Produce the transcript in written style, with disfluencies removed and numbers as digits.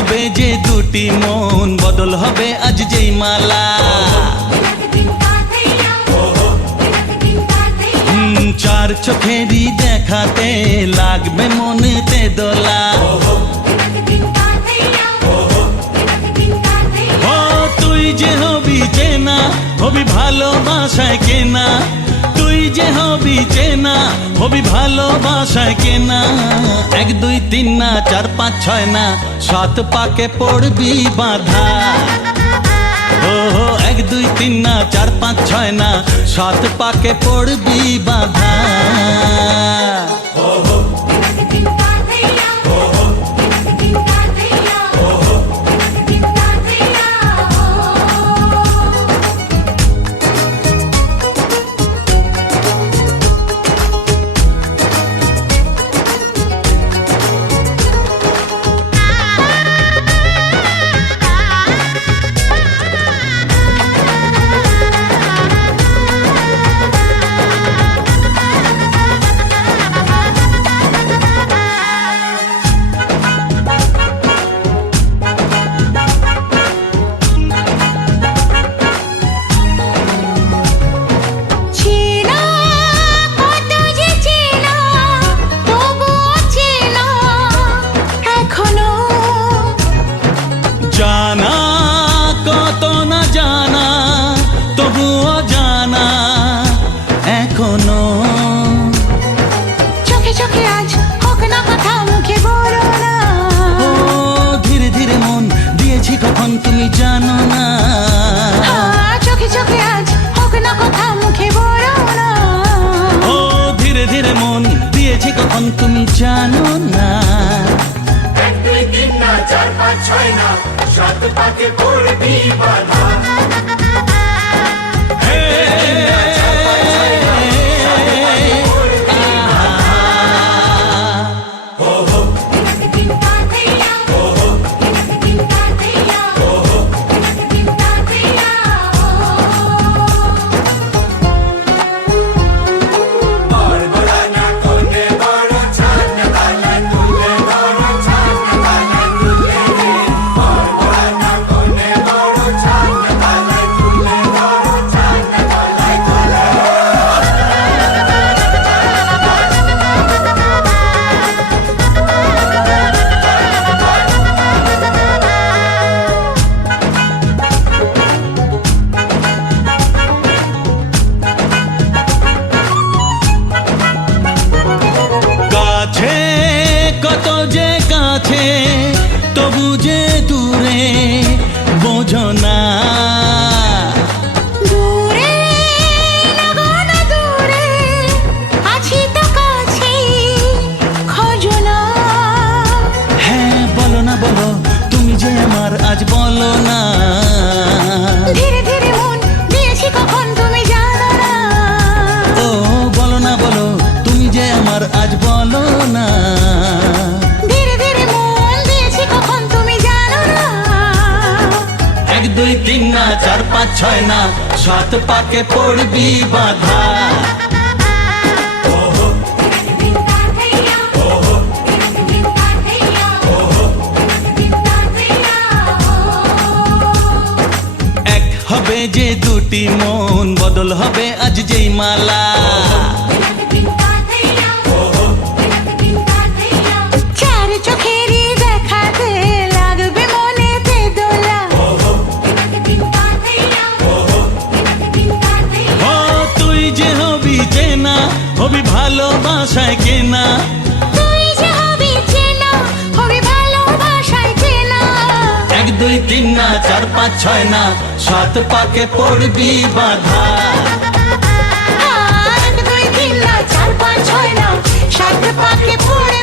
হবে যে দুটি মন, বদল হবে আজ যেই মালা। চার চোখেরই দেখাতে লাগবে মনেতে দোলা। ও তুই যে হবি চেনা, হবি ভালোবাসায় কেনা। তুই যে হবি চেনা, হবি ভালোবাসায় কেনা। 1 2 3 না 4 5 6 না 7 পাকে পড়বি বাঁধা। ও 1 2 3 না 4 5 6 না 7 পাকে পড়বি বাঁধা। জানা কত না জানা, তবুও জানা এখনো। চোখে চোখে আজ হোক না কথা, মুখে বলো না। ও ধীরে ধীরে মন দিয়েছি কখন তুমি জানো না। চোখে চোখে আজ হোক না কথা, মুখে বলো না। ও ধীরে ধীরে মন দিয়েছি কখন তুমি জানো না। 1 2 3 না 4 5 6 না 7 পাকে পড়বি বাঁধা। কত যে কাছে তবু যে দূরে বোঝো না। দূরে লাগো না দূরে, আছি তো কাছে খোঁজো না। হ্যাঁ বলো না বলো, তুমি যে আমার আজ বলো না। ধীরে ধীরে মন দিয়েছি কখন তুমি জানো না। ও বলো না বলো, তুমি যে আমার আজ বলো না। 1 2 3 না 4 5 6 না 7 পাকে পড়বি বাঁধা। এক হবে যে দুটি মন, বদল হবে আজ যেই মালা। চার চোখেরই দেখাতে লাগবে মনেতে দোলা। ও তুই যে হবি চেনা, হবি ভালোবাসায় কেনা। তুই যে হবি চেনা, হবি ভালোবাসায় চেনা। 1 2 3 না 4 5 6 না 7 পাকে পড়বি বাঁধা। 1 2 3 না 4 5 6 না 7 পাকে পড়ে